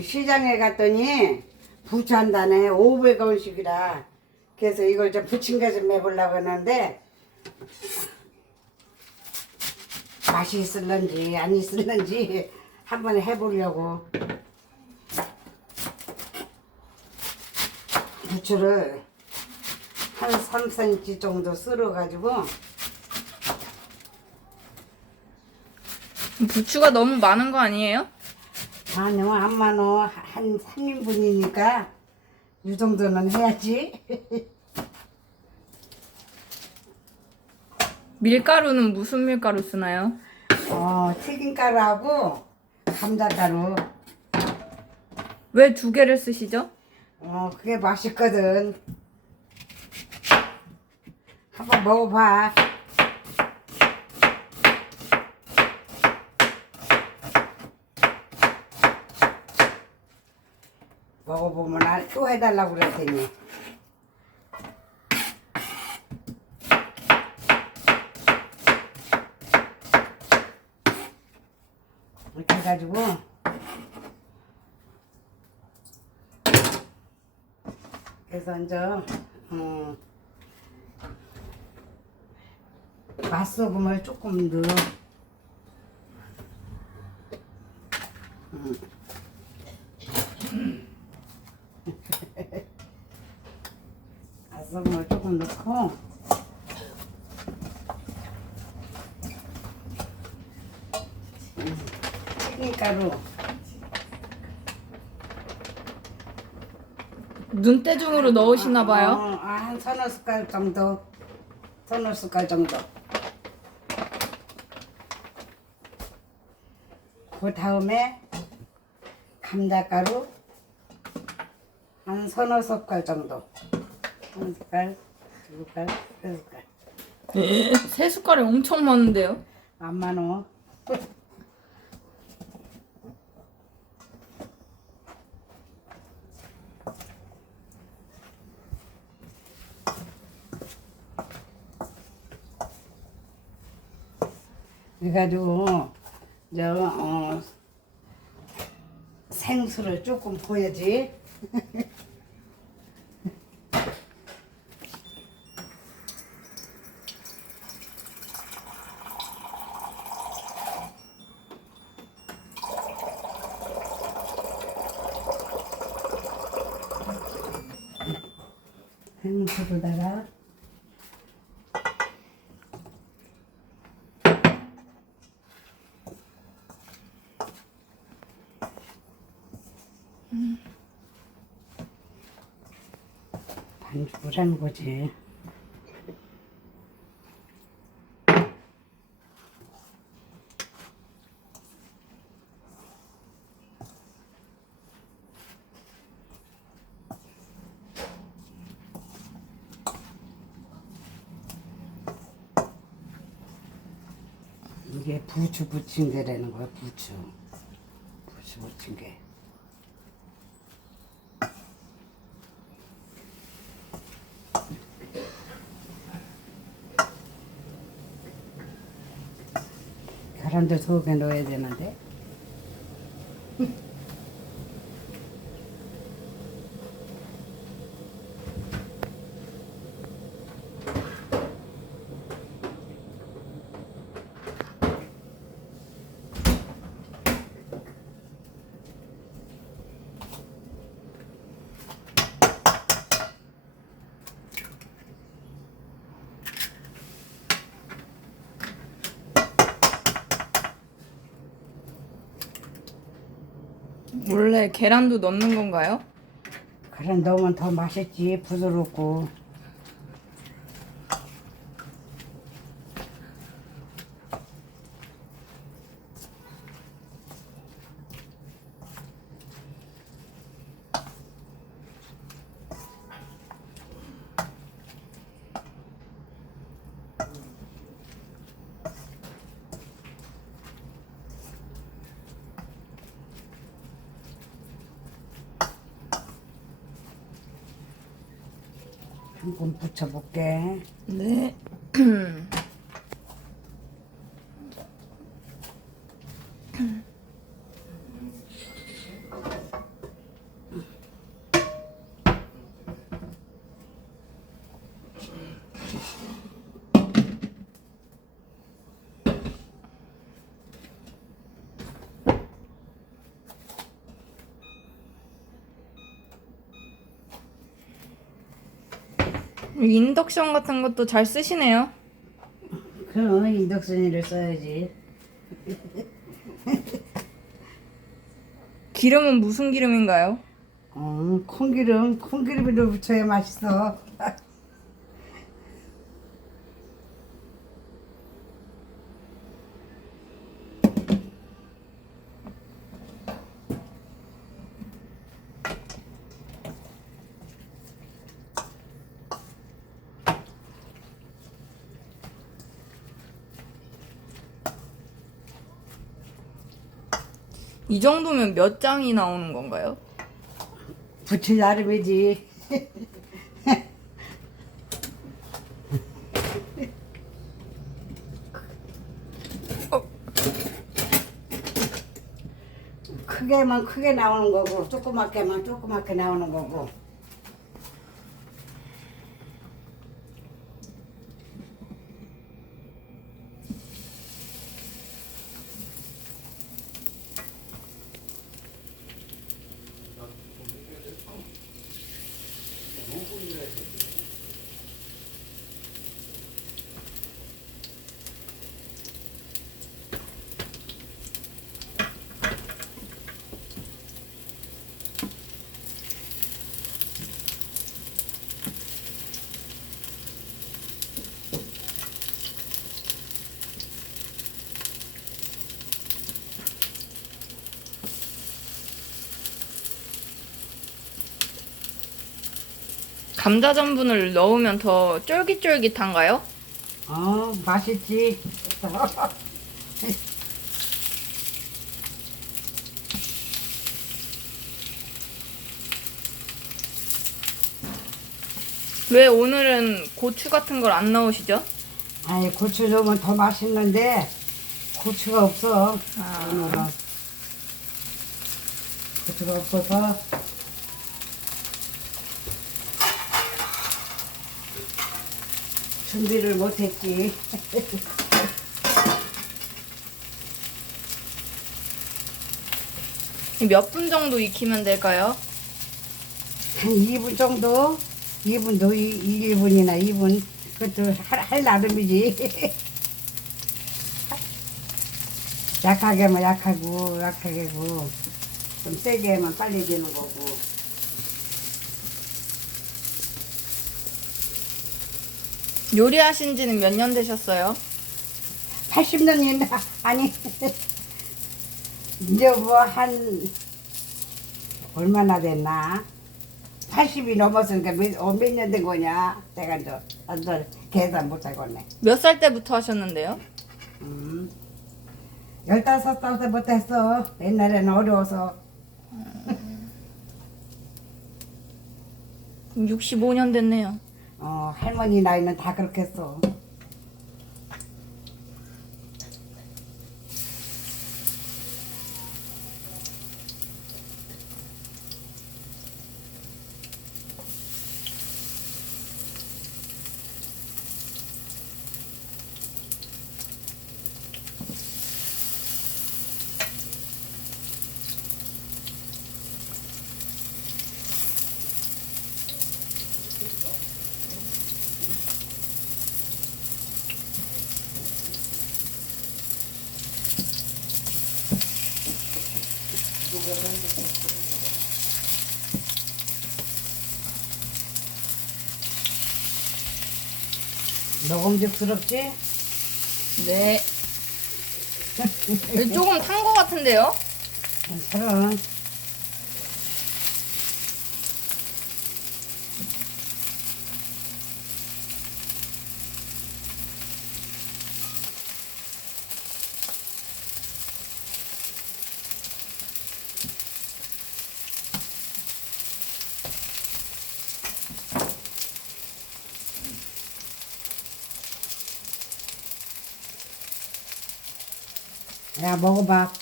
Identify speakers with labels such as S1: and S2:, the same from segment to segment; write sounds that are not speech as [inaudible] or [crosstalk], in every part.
S1: 시장에 갔더니 단에 500원씩이라 그래서 이걸 좀 부침개 좀 해보려고 했는데 맛이 있을런지 안 있을런지 한번 해보려고 부추를 한 3cm 정도 썰어가지고
S2: 부추가 너무 많은 거 아니에요?
S1: 아니요 한만원 한 3인분이니까 이 정도는 해야지 [laughs]
S2: 밀가루는 무슨 밀가루 쓰나요?
S1: 어, 튀김가루하고 감자가루.
S2: 왜 두 개를 쓰시죠?
S1: 어, 그게 맛있거든. 한번 먹어봐. 먹어보면 알- 또 해달라고 그럴 테니. 이렇게 해가지고 그래서 이제 음, 맛소금을 조금 넣어. 음. 맛소금을 음, 튀김가루
S2: 눈대중으로 넣으시나 봐요.
S1: 어, 아, 한 서너 숟갈 정도. 서너 숟갈 정도. 그 다음에 감자가루 한 서너 숟갈 정도. 한 숟갈, 두 숟갈, 세 숟갈. [laughs]
S2: 세 숟갈이 엄청 많은데요?
S1: 안 많어. 그래가지고 저 어, 생수를 조금 보여지. [laughs] 생수로다가 반죽을 하는 거지. 이게 부추 부침개라는 거야, 부추. 부추 부침개. 계란도 속에 넣어야 되는데.
S2: 원래 계란도 넣는 건가요?
S1: 계란 넣으면 더 맛있지, 부드럽고. 한번 붙여볼게.
S2: 네. [clears throat] [clears throat] 인덕션 같은 것도 잘 쓰시네요.
S1: 그럼 인덕션이를 써야지.
S2: 기름은 무슨 기름인가요?
S1: 어, 콩기름, 콩기름을 붙여야 맛있어.
S2: 이 정도면 몇 장이 나오는 건가요?
S1: 부칠 나름이지. 크게만 크게 나오는 거고 조그맣게만 조그맣게 나오는 거고
S2: 감자 전분을 넣으면 더 쫄깃쫄깃한가요?
S1: 어 맛있지 [laughs]
S2: 왜 오늘은 고추 같은 걸 안 넣으시죠?
S1: 아니 고추 넣으면 더 맛있는데 고추가 없어
S2: 아.
S1: 오늘은 고추가 없어서 준비를 못했지. [laughs]
S2: 몇 분 정도 익히면 될까요?
S1: 한 2분 정도? 2분도 1분이나 2분. 그것도 할, 할 나름이지. [laughs] 약하게만 약하고 약하게고. 좀 세게 하면 빨리 되는 거고
S2: 요리하신 지는 몇 년 되셨어요?
S1: 80년이나 [laughs] 아니 이제 뭐 한 얼마나 됐나 80이 넘었으니까 몇년된 거냐 내가 완전 계산 못 하겠네
S2: 몇 살 때부터 하셨는데요?
S1: 음. 열다섯 살 때부터 했어 옛날에는 어려워서
S2: 65년 됐네요.
S1: 어, 할머니 나이는 다 그렇 먹음직스럽지?
S2: 네. 조금 탄것 같은데요?
S1: 괜찮아 야 먹어봐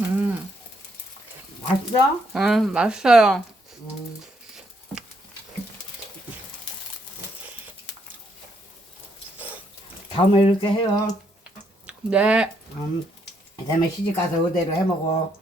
S2: 음,
S1: 맛있어?
S2: 음 맛있어요.
S1: 음. 다음에 이렇게 해요
S2: 네.
S1: 음. 그다음에 시집 가서 의대로 해먹고